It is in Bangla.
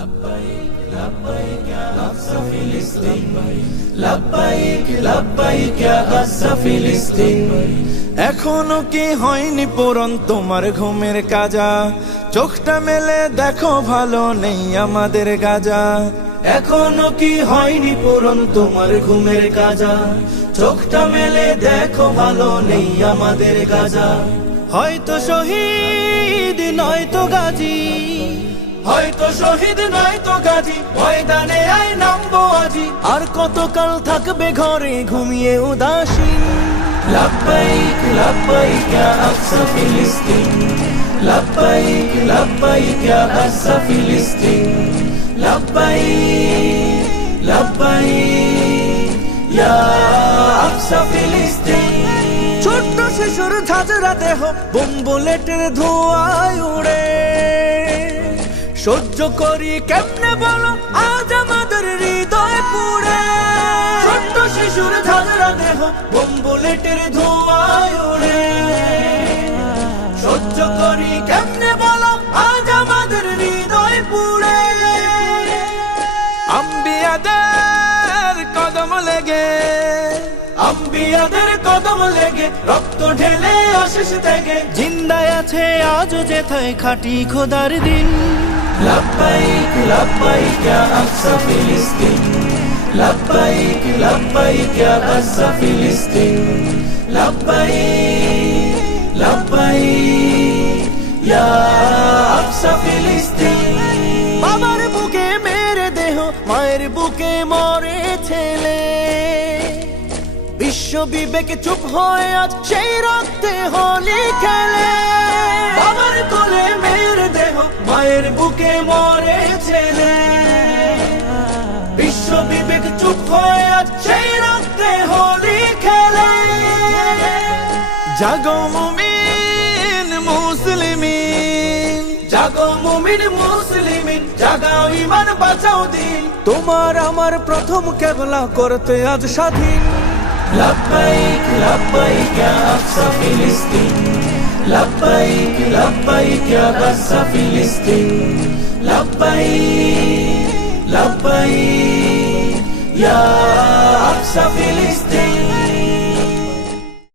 لبيك لبيك يا أقصى فلسطين لبيك لبيك يا أقصى فلسطين এখনো কি হয়নি পূরণ তোমার ঘুমের কাজা? চোখটা মেলে দেখো ভালো নেই আমাদের গাজা। এখনো কি হয়নি পূরণ তোমার ঘুমের কাজা? চোখটা মেলে দেখো ভালো নেই আমাদের গাজা। হয়তো শহীদ নয়তো গাজী, হয়তো শহীদ নয়তো গাজী, ময়দানে আয় নামবো আজি। আর কতকাল থাকবে ঘরে ঘুমিয়ে উদাসীন? لبيك لبيك يا أقصى فلسطين لبيك لبيك يا أقصى فلسطين لبيك لبيك يا أقصى فلسطين ছোট্ট শিশুর ঝাঁঝরা দেহ বোম বুলেটের ধোঁয়ায় উড়ে, সহ্য করি কেমনে বলো আজ আমাদের হৃদয় পুড়ে। ছোট্ট শিশুর ঝাঁঝরা দেহ বোম বুলেটের ধোঁয়ায় উড়ে, সহ্য করি কেমনে বলো আজ আমাদের হৃদয় পুড়ে। আম্বিয়াদের কদম লেগে, আম্বিয়াদের কদম লেগে রক্ত ঢেলে অশেষ থেকে জিন্দায় আছে আজও যেথায় খাটি খোদার দিন। لبيك لبيك يا أقصى فلسطين لبيك لبيك يا أقصى فلسطين لبيك لبيك يا أقصى فلسطين বাবার বুকে মেরে দেহ মায়ের বুকে মরে ছেলে, বিশ্ব বিবেক চুপ হয়ে আজ সেই রক্তে হোলি খেলে। বাবার কোলে মেয়ের দেহ মায়ের বুকে মরে ছেলে, বিশ্ব বিবেক চুপ হয়ে আজ সেই রক্তে হোলি খেলে। জাগো মুমিন মুসলিমিন, জাগো মুমিন মুসলিমিন, জাগাও ঈমান বাঁচাও দিন। তোমার আমার প্রথম কেবলা করতে আজ স্বাধীন। لبيك لبيك يا أقصى فلسطين لبيك لبيك يا أقصى فلسطين لبيك لبيك يا أقصى فلسطين